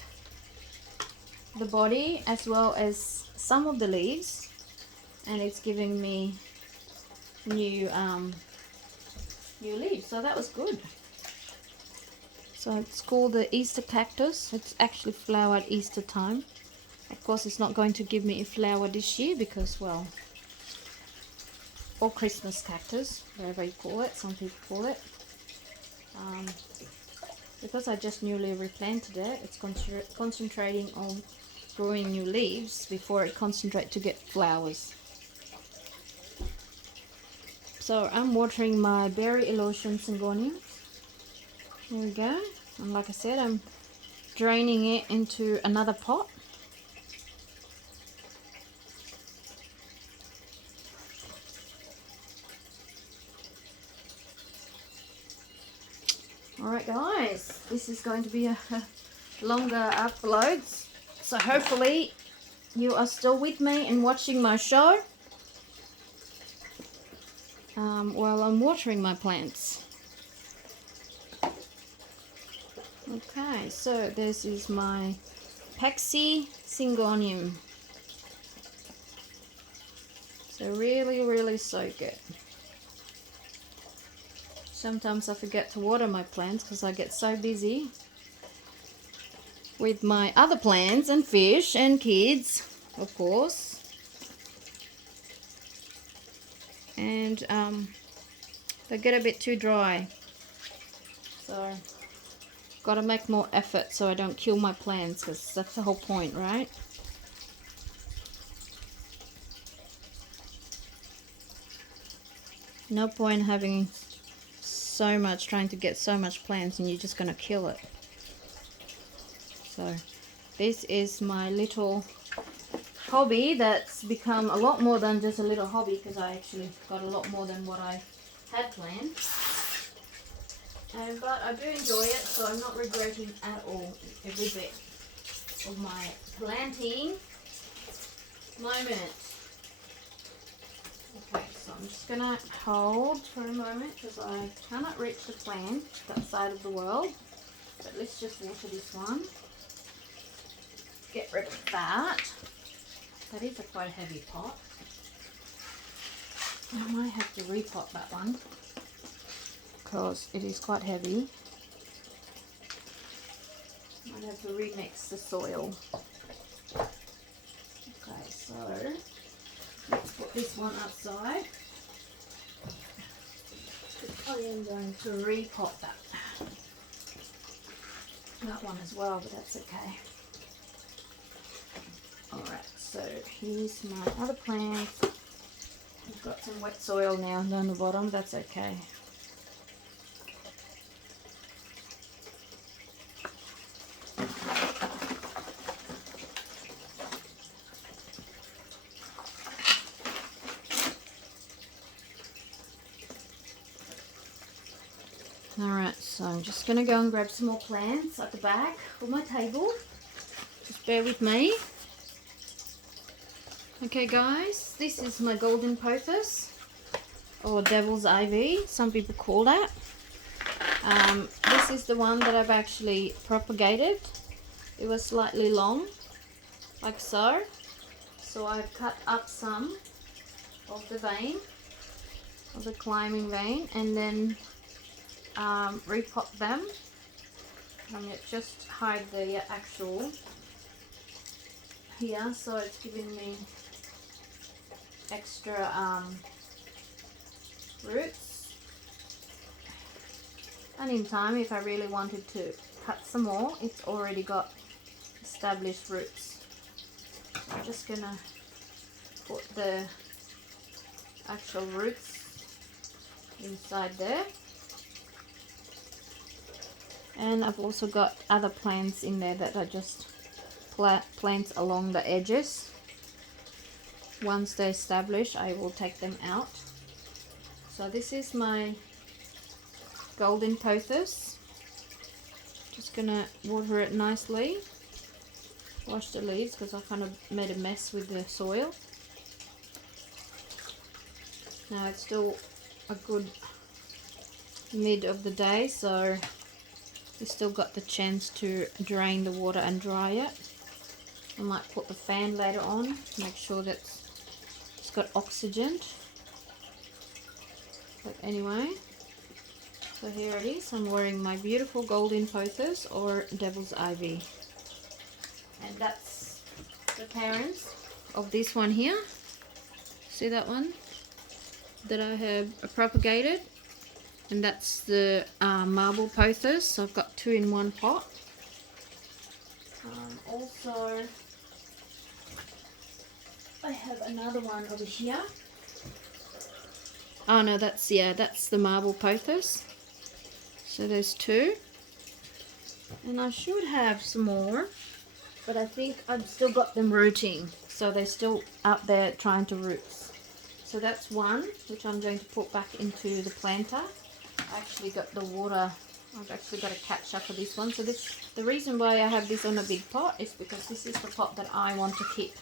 the body as well as some of the leaves, and it's giving me new leaves, so that was good. So it's called the Easter cactus. It's actually flowered Easter time. Of course, it's not going to give me a flower this year because, well, or Christmas cactus, whatever you call it, some people call it. Because I just newly replanted it, it's concentrating on growing new leaves before it concentrates to get flowers. So I'm watering my Berry Illusion Syngonium. There we go, and like I said, I'm draining it into another pot. Alright guys, this is going to be a longer upload, so hopefully you are still with me and watching my show while I'm watering my plants. Okay, so this is my Paxi Syngonium. So really soak it. Sometimes I forget to water my plants because I get so busy with my other plants and fish and kids, of course. And they get a bit too dry. So got to make more effort so I don't kill my plants, because that's the whole point, right? No point having so much, trying to get so much plants and you're just going to kill it. So this is my little hobby that's become a lot more than just a little hobby, because I actually got a lot more than what I had planned. But I do enjoy it, so I'm not regretting at all every bit of my planting moment. Okay, so I'm just gonna hold for a moment because I cannot reach the plant that side of the world. But let's just water this one. Get rid of that. That is a quite heavy pot. I might have to repot that one because it is quite heavy. Might have to remix the soil. Okay, so let's put this one outside. I am going to repot that one as well, but that's okay. Alright, so here's my other plant. I've got some wet soil now down the bottom, that's okay. Alright, so I'm just going to go and grab some more plants at the back of my table. Just bear with me. Okay guys, this is my golden pothos, or devil's ivy, some people call that. This is the one that I've actually propagated. It was slightly long, like so. So I've cut up some of the vein, of the climbing vein, and then repot them. And it just hide the actual here, so it's giving me extra roots. And in time, if I really wanted to cut some more, it's already got established roots. So I'm just gonna put the actual roots inside there. And I've also got other plants in there that are just plants along the edges. Once they're established, I will take them out. So this is my golden pothos. Just gonna water it nicely. Wash the leaves because I kind of made a mess with the soil. Now it's still a good mid of the day, so we still got the chance to drain the water and dry it. I might put the fan later on, make sure that it's got oxygen. But anyway, so here it is. I'm wearing my beautiful golden pothos, or devil's ivy. And that's the parents of this one here. See that one that I have propagated? And that's the marble pothos. So I've got 2 in one pot. Also, I have another one over here. Oh no, that's the marble pothos. So there's 2. And I should have some more, but I think I've still got them rooting. So they're still out there trying to root. So that's one, which I'm going to put back into the planter. I actually got the water. I've actually got to catch up with this one. So the reason why I have this on a big pot is because this is the pot that I want to keep.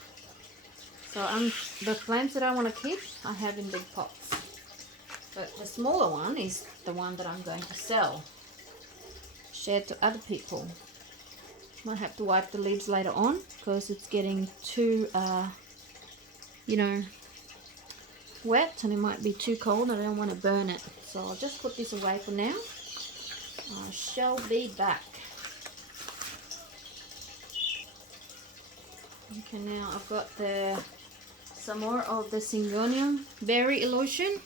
So the plants that I want to keep, I have in big pots. But the smaller one is the one that I'm going to sell, share to other people. Might have to wipe the leaves later on because it's getting too, wet, and it might be too cold. I don't want to burn it. So I'll just put this away for now. I shall be back. Okay, now I've got some more of the Syngonium berry illusion.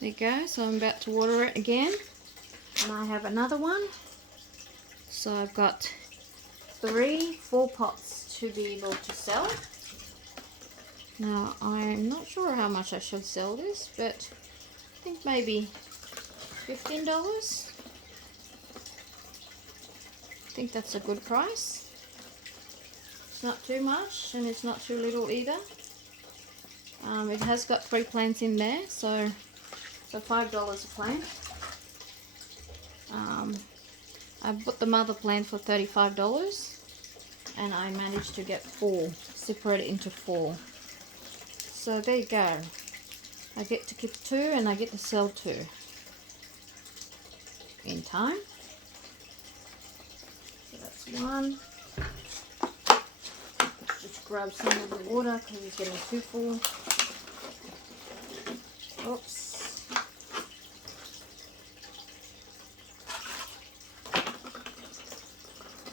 There you go. So I'm about to water it again. And I have another one. So I've got 4 pots to be able to sell. Now I'm not sure how much I should sell this, but I think maybe $15. I think that's a good price. It's not too much and it's not too little either. It has got 3 plants in there, so $5 a plant. I bought the mother plant for $35, and I managed to get 4, separated into 4. So there you go. I get to keep 2 and I get to sell 2 in time. So that's one. Just grab some of the water because it's getting too full. Oops.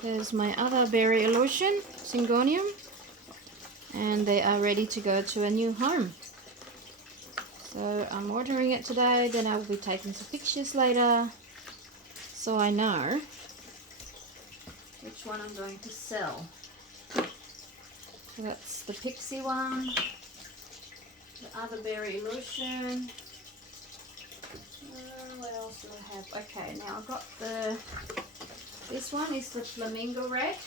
There's my other berry illusion, Syngonium, and they are ready to go to a new home. So I'm watering it today, then I will be taking some pictures later, so I know which one I'm going to sell. So that's the pixie one, the other berry illusion. What else do I have? Okay, now I've got this one is the flamingo red.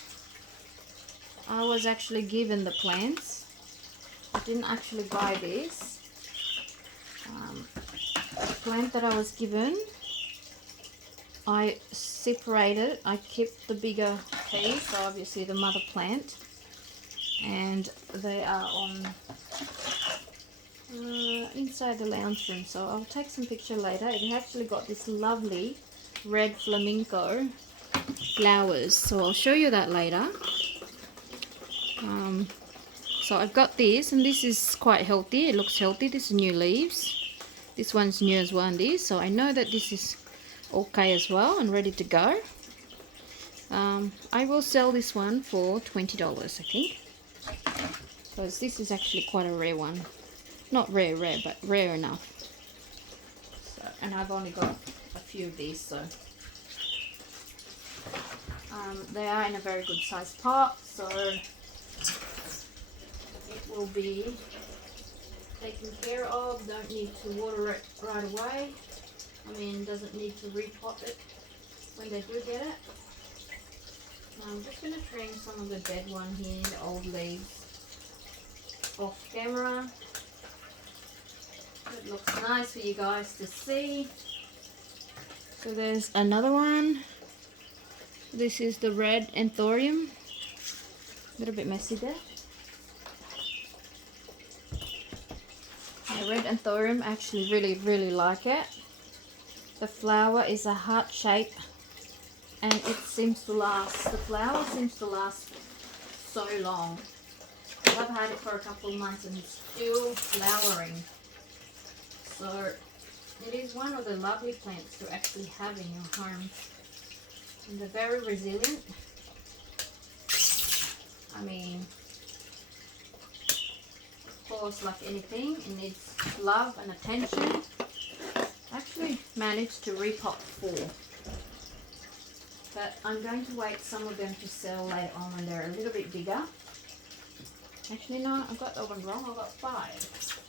I was actually given the plants. I didn't actually buy this. The plant that I was given I separated. I kept the bigger piece, so obviously the mother plant, and they are on inside the lounge room. So I'll take some picture later. It actually got this lovely red flamenco flowers, so I'll show you that later. So I've got this, and this is quite healthy. It looks healthy. This is new leaves. This one's new as well, and this, so I know that this is okay as well and ready to go. I will sell this one for $20, I think, because this is actually quite a rare one. Not rare, but rare enough. So, and I've only got a few of these, so they are in a very good sized pot, so it will be taken care of. Don't need to water it right away. I mean, doesn't need to repot it when they do get it. I'm just going to trim some of the dead one here, the old leaves, off camera. It looks nice for you guys to see. So there's another one. This is the red anthurium. A little bit messy there. The red anthurium, I actually really like it. The flower is a heart shape, and it seems to last. The flower seems to last so long. I've had it for a couple of months and it's still flowering. So it is one of the lovely plants to actually have in your home. And they're very resilient. I mean, of course, like anything, it needs love and attention. I actually managed to repot 4. But I'm going to wait some of them to sell later on when they're a little bit bigger. Actually, no, I got that one wrong. I got 5.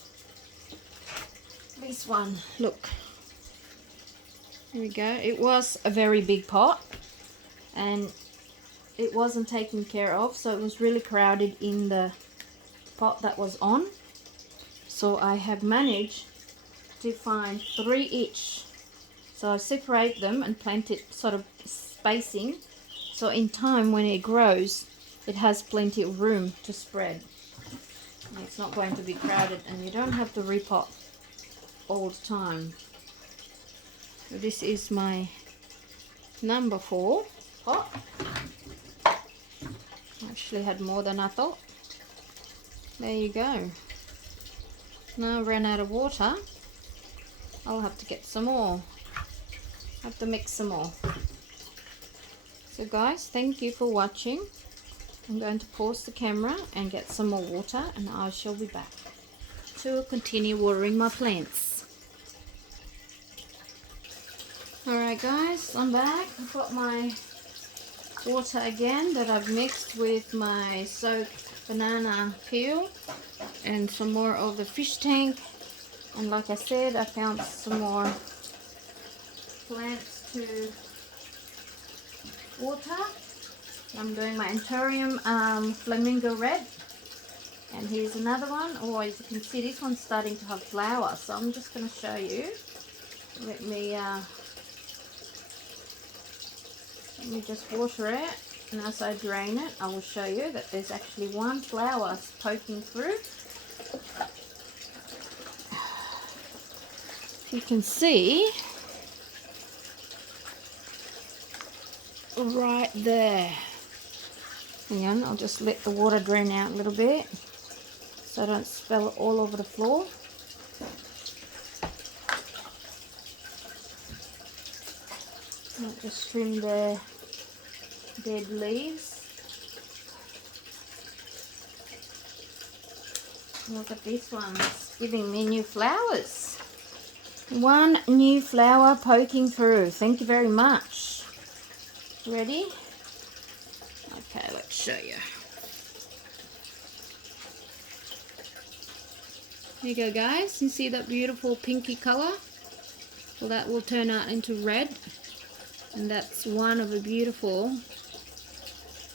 This one, look. Here we go. It was a very big pot, and it wasn't taken care of, so it was really crowded in the pot that was on. So I have managed to find 3 each. So I separate them and plant it sort of spacing, so in time when it grows it has plenty of room to spread. And it's not going to be crowded, and you don't have to repot all the time. So this is my number 4 pot. Actually had more than I thought. There you go. Now I ran out of water. I'll have to get some more. Have to mix some more. So guys, thank you for watching. I'm going to pause the camera and get some more water, and I shall be back to continue watering my plants. Alright guys, I'm back. I've got my water again that I've mixed with my soaked banana peel and some more of the fish tank. And like I said, I found some more plants to water. I'm doing my Anthurium Flamingo Red. And here's another one. Oh, as you can see, this one's starting to have flowers. So I'm just going to show you. Let me just water it. And as I drain it, I will show you that there's actually one flower poking through. If you can see, right there. Hang on, I'll just let the water drain out a little bit so I don't spill it all over the floor. I'll just trim the dead leaves. Look at this one, it's giving me new flowers. One new flower poking through. Thank you very much. Ready? Okay, let's show you. Here you go guys, you see that beautiful pinky color? Well, that will turn out into red, and that's one of a beautiful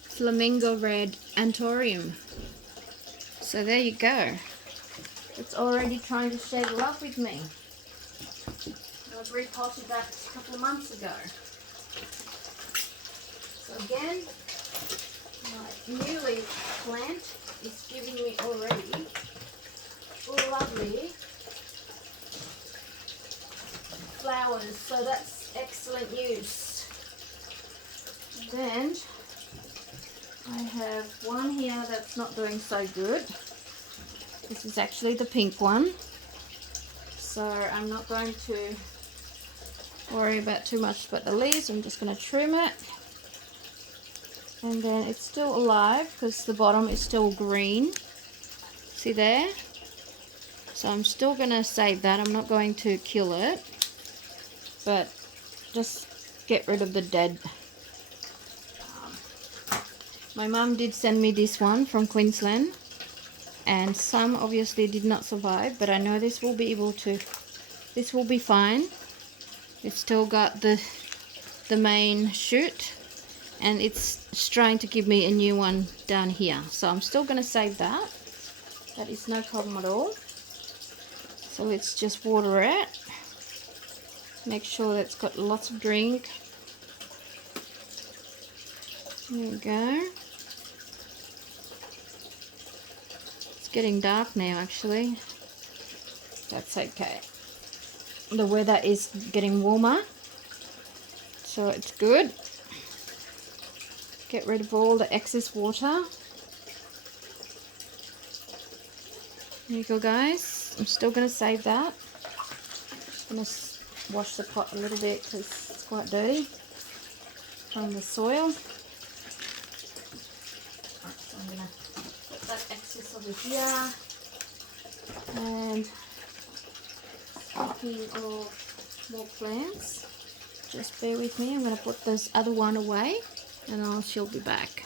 flamingo red Anthurium. So there you go. It's already trying to shed love with me. I've repotted that a couple of months ago. So again, my newly plant is giving me already lovely flowers, so that's excellent news. Then I have one here that's not doing so good. This is actually the pink one, so I'm not going to worry about too much about the leaves. I'm just going to trim it, and then it's still alive because the bottom is still green. See there? So I'm still going to save that. I'm not going to kill it, but just get rid of the dead. My mum did send me this one from Queensland, and some obviously did not survive, but I know this will be fine. It's still got the main shoot, and it's trying to give me a new one down here. So I'm still going to save that. That is no problem at all. So let's just water it. Make sure that it's got lots of drink. There we go. It's getting dark now actually. That's okay. The weather is getting warmer, so it's good. Get rid of all the excess water. There you go, guys. I'm still going to save that. Just going to wash the pot a little bit because it's quite dirty from the soil. Right, so I'm going to put that excess over here. And speaking of more plants, just bear with me. I'm going to put this other one away, and she'll be back.